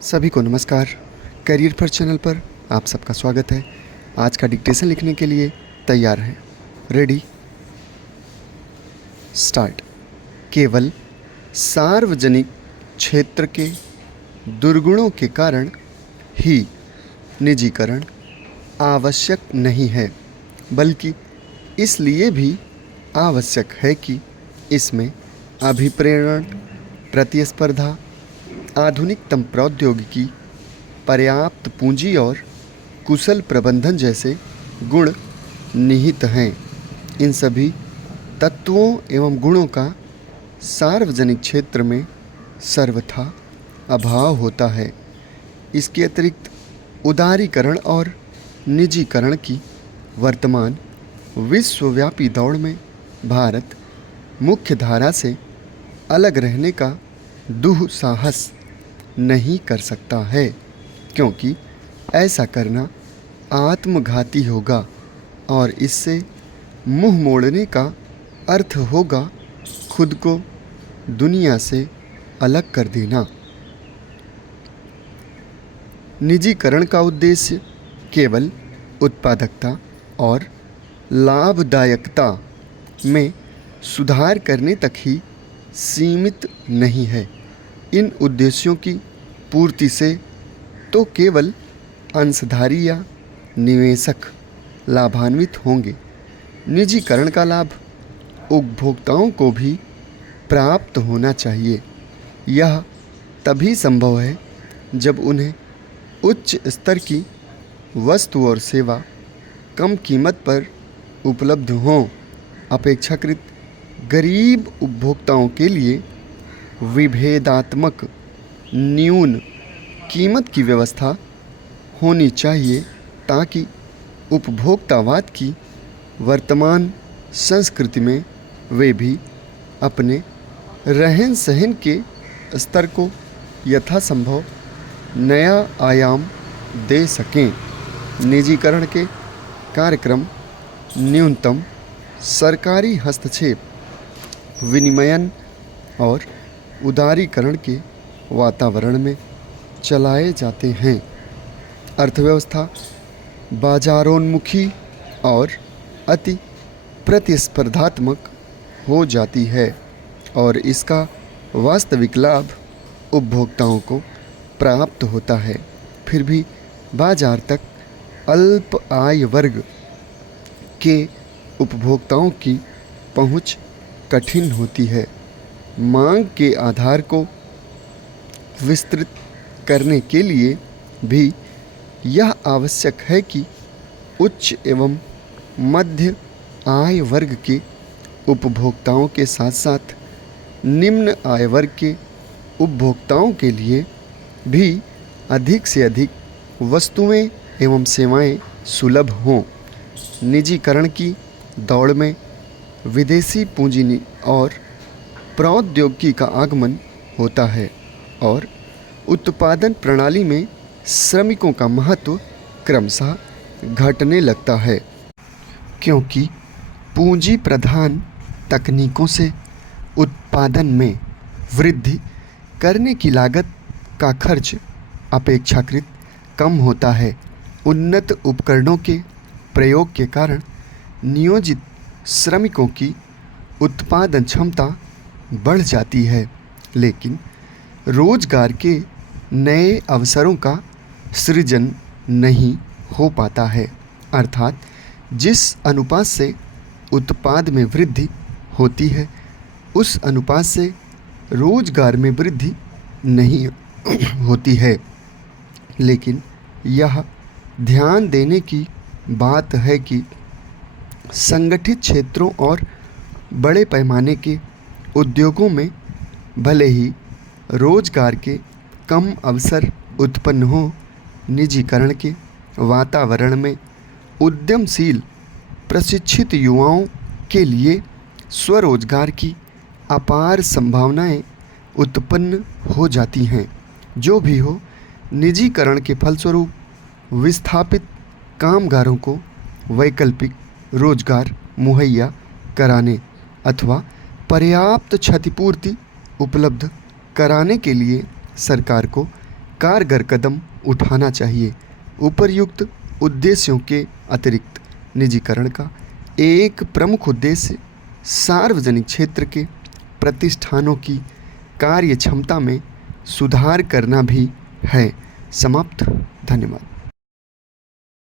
सभी को नमस्कार। करियर फर्स्ट चैनल पर आप सबका स्वागत है। आज का डिक्टेशन लिखने के लिए तैयार हैं? Ready, start. केवल सार्वजनिक क्षेत्र के दुर्गुणों के कारण ही निजीकरण आवश्यक नहीं है, बल्कि इसलिए भी आवश्यक है कि इसमें अभिप्रेरण, प्रतिस्पर्धा, आधुनिकतम प्रौद्योगिकी, पर्याप्त पूंजी और कुशल प्रबंधन जैसे गुण निहित हैं। इन सभी तत्वों एवं गुणों का सार्वजनिक क्षेत्र में सर्वथा अभाव होता है। इसके अतिरिक्त उदारीकरण और निजीकरण की वर्तमान विश्वव्यापी दौड़ में भारत मुख्य धारा से अलग रहने का दुस्साहस नहीं कर सकता है, क्योंकि ऐसा करना आत्मघाती होगा और इससे मुंह मोड़ने का अर्थ होगा खुद को दुनिया से अलग कर देना। निजीकरण का उद्देश्य केवल उत्पादकता और लाभदायकता में सुधार करने तक ही सीमित नहीं है। इन उद्देश्यों की पूर्ति से तो केवल अंशधारी या निवेशक लाभान्वित होंगे। निजीकरण का लाभ उपभोक्ताओं को भी प्राप्त होना चाहिए। यह तभी संभव है जब उन्हें उच्च स्तर की वस्तु और सेवा कम कीमत पर उपलब्ध हों। अपेक्षाकृत गरीब उपभोक्ताओं के लिए विभेदात्मक न्यून कीमत की व्यवस्था होनी चाहिए, ताकि उपभोक्तावाद की वर्तमान संस्कृति में वे भी अपने रहन सहन के स्तर को यथासंभव नया आयाम दे सकें। निजीकरण के कार्यक्रम न्यूनतम सरकारी हस्तक्षेप, विनियमन और उदारीकरण के वातावरण में चलाए जाते हैं। अर्थव्यवस्था बाजारोन्मुखी और अति प्रतिस्पर्धात्मक हो जाती है और इसका वास्तविक लाभ उपभोक्ताओं को प्राप्त होता है। फिर भी बाजार तक अल्प आय वर्ग के उपभोक्ताओं की पहुंच कठिन होती है। मांग के आधार को विस्तृत करने के लिए भी यह आवश्यक है कि उच्च एवं मध्य आय वर्ग के उपभोक्ताओं के साथ साथ निम्न आय वर्ग के उपभोक्ताओं के लिए भी अधिक से अधिक वस्तुएं एवं सेवाएं सुलभ हों। निजीकरण की दौड़ में विदेशी पूंजी और प्रौद्योगिकी का आगमन होता है और उत्पादन प्रणाली में श्रमिकों का महत्व क्रमशः घटने लगता है, क्योंकि पूंजी प्रधान तकनीकों से उत्पादन में वृद्धि करने की लागत का खर्च अपेक्षाकृत कम होता है। उन्नत उपकरणों के प्रयोग के कारण नियोजित श्रमिकों की उत्पादन क्षमता बढ़ जाती है, लेकिन रोजगार के नए अवसरों का सृजन नहीं हो पाता है। अर्थात जिस अनुपात से उत्पाद में वृद्धि होती है, उस अनुपात से रोजगार में वृद्धि नहीं होती है। लेकिन यह ध्यान देने की बात है कि संगठित क्षेत्रों और बड़े पैमाने के उद्योगों में भले ही रोजगार के कम अवसर उत्पन्न हो, निजीकरण के वातावरण में उद्यमशील प्रशिक्षित युवाओं के लिए स्वरोजगार की अपार संभावनाएं उत्पन्न हो जाती हैं। जो भी हो, निजीकरण के फलस्वरूप विस्थापित कामगारों को वैकल्पिक रोजगार मुहैया कराने अथवा पर्याप्त क्षतिपूर्ति उपलब्ध कराने के लिए सरकार को कारगर कदम उठाना चाहिए। उपर्युक्त उद्देश्यों के अतिरिक्त निजीकरण का एक प्रमुख उद्देश्य सार्वजनिक क्षेत्र के प्रतिष्ठानों की कार्य क्षमता में सुधार करना भी है। समाप्त। धन्यवाद।